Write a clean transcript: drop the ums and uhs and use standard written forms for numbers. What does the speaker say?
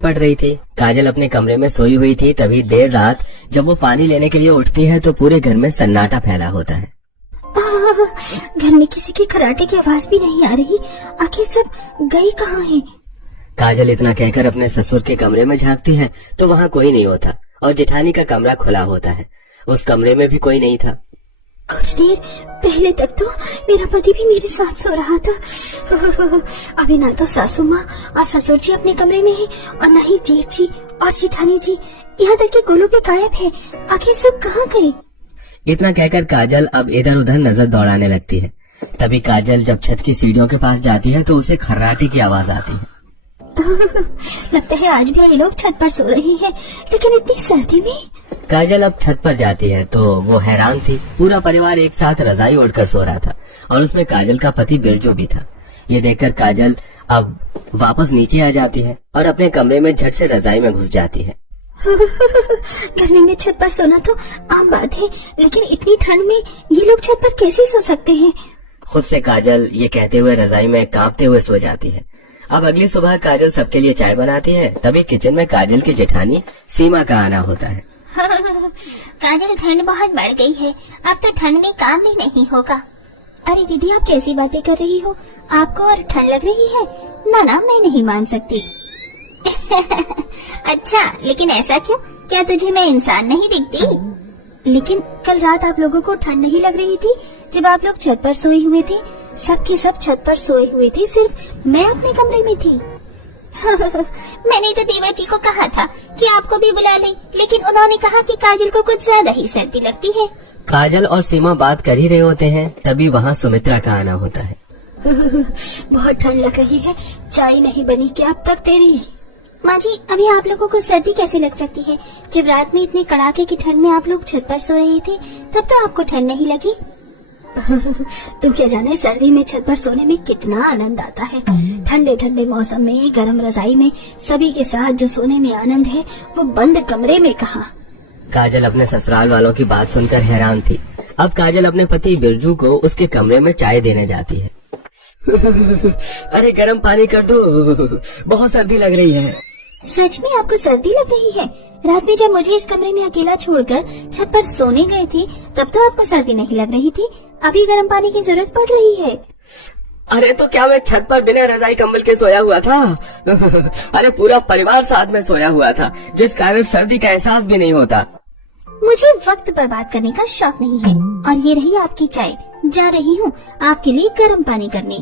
पड़ रही थी। काजल अपने कमरे में सोई हुई थी। तभी देर रात जब वो पानी लेने के लिए उठती है तो पूरे घर में सन्नाटा फैला होता है। घर में किसी के खर्राटे की आवाज भी नहीं आ रही। आखिर सब गए कहाँ हैं? काजल इतना कहकर अपने ससुर के कमरे में झांकती है तो वहाँ कोई नहीं होता और जेठानी का कमरा खुला होता है। उस कमरे में भी कोई नहीं था। कुछ देर पहले तक तो मेरा पति भी मेरे साथ सो रहा था। अभी ना तो सासू माँ और ससुर जी अपने कमरे में हैं और न ही जेठ जी और जेठानी जी, यहाँ तक कि गोलू भी गायब है। आखिर सब कहाँ गए? इतना कहकर काजल अब इधर उधर नजर दौड़ाने लगती है। तभी काजल जब छत की सीढ़ियों के पास जाती है तो उसे खर्राटे की आवाज आती है। लगता है आज भी ये लोग छत पर सो रहे हैं, लेकिन इतनी सर्दी में। काजल अब छत पर जाती है तो वो हैरान थी। पूरा परिवार एक साथ रजाई ओढ़कर सो रहा था और उसमें काजल का पति बिरजू भी था। ये देखकर काजल अब वापस नीचे आ जाती है और अपने कमरे में झट से रजाई में घुस जाती है। गर्मी में छत पर सोना तो आम बात है, लेकिन इतनी ठंड में ये लोग छत पर कैसे सो सकते हैं? खुद से काजल ये कहते हुए रजाई में कांपते हुए सो जाती है। अब अगली सुबह काजल सबके लिए चाय बनाती है। तभी किचन में काजल की जेठानी सीमा का आना होता है। काजल, ठंड बहुत बढ़ गई है, अब तो ठंड में काम भी नहीं होगा। अरे दीदी, आप कैसी बातें कर रही हो? आपको और ठंड लग रही है? ना ना, मैं नहीं मान सकती। अच्छा, लेकिन ऐसा क्यों? क्या तुझे मैं इंसान नहीं दिखती? लेकिन कल रात आप लोगों को ठंड नहीं लग रही थी जब आप लोग छत पर सोए हुए थे? सबके सब छत पर सोए हुए थे, सिर्फ मैं अपने कमरे में थी। मैंने तो देवा जी को कहा था कि आपको भी बुला लें, लेकिन उन्होंने कहा कि काजल को कुछ ज्यादा ही सर्दी लगती है। काजल और सीमा बात कर ही रहे होते हैं। तभी वहाँ सुमित्रा का आना होता है। बहुत ठंड लग रही है, चाय नहीं बनी क्या अब तक तेरी? माँ जी, अभी आप लोगों को सर्दी कैसे लग सकती है? जब रात में इतनी कड़ाके की ठंड में आप लोग छत पर सो रहे थे तब तो आपको ठंड नहीं लगी। तुम क्या जाने सर्दी में छत पर सोने में कितना आनंद आता है। ठंडे ठंडे मौसम में गर्म रजाई में सभी के साथ जो सोने में आनंद है वो बंद कमरे में कहाँ। काजल अपने ससुराल वालों की बात सुनकर हैरान थी। अब काजल अपने पति बिरजू को उसके कमरे में चाय देने जाती है। अरे गर्म पानी कर दो, बहुत सर्दी लग रही है। सच में आपको सर्दी लग रही है? रात में जब मुझे इस कमरे में अकेला छोड़कर छत पर सोने गए थे तब तो आपको सर्दी नहीं लग रही थी, अभी गर्म पानी की जरूरत पड़ रही है। अरे तो क्या मैं छत पर बिना रजाई कंबल के सोया हुआ था? अरे पूरा परिवार साथ में सोया हुआ था, जिस कारण सर्दी का एहसास भी नहीं होता। मुझे वक्त बर्बाद करने का शौक नहीं है। और ये रही आपकी चाय, जा रही हूँ आपके लिए गर्म पानी करने।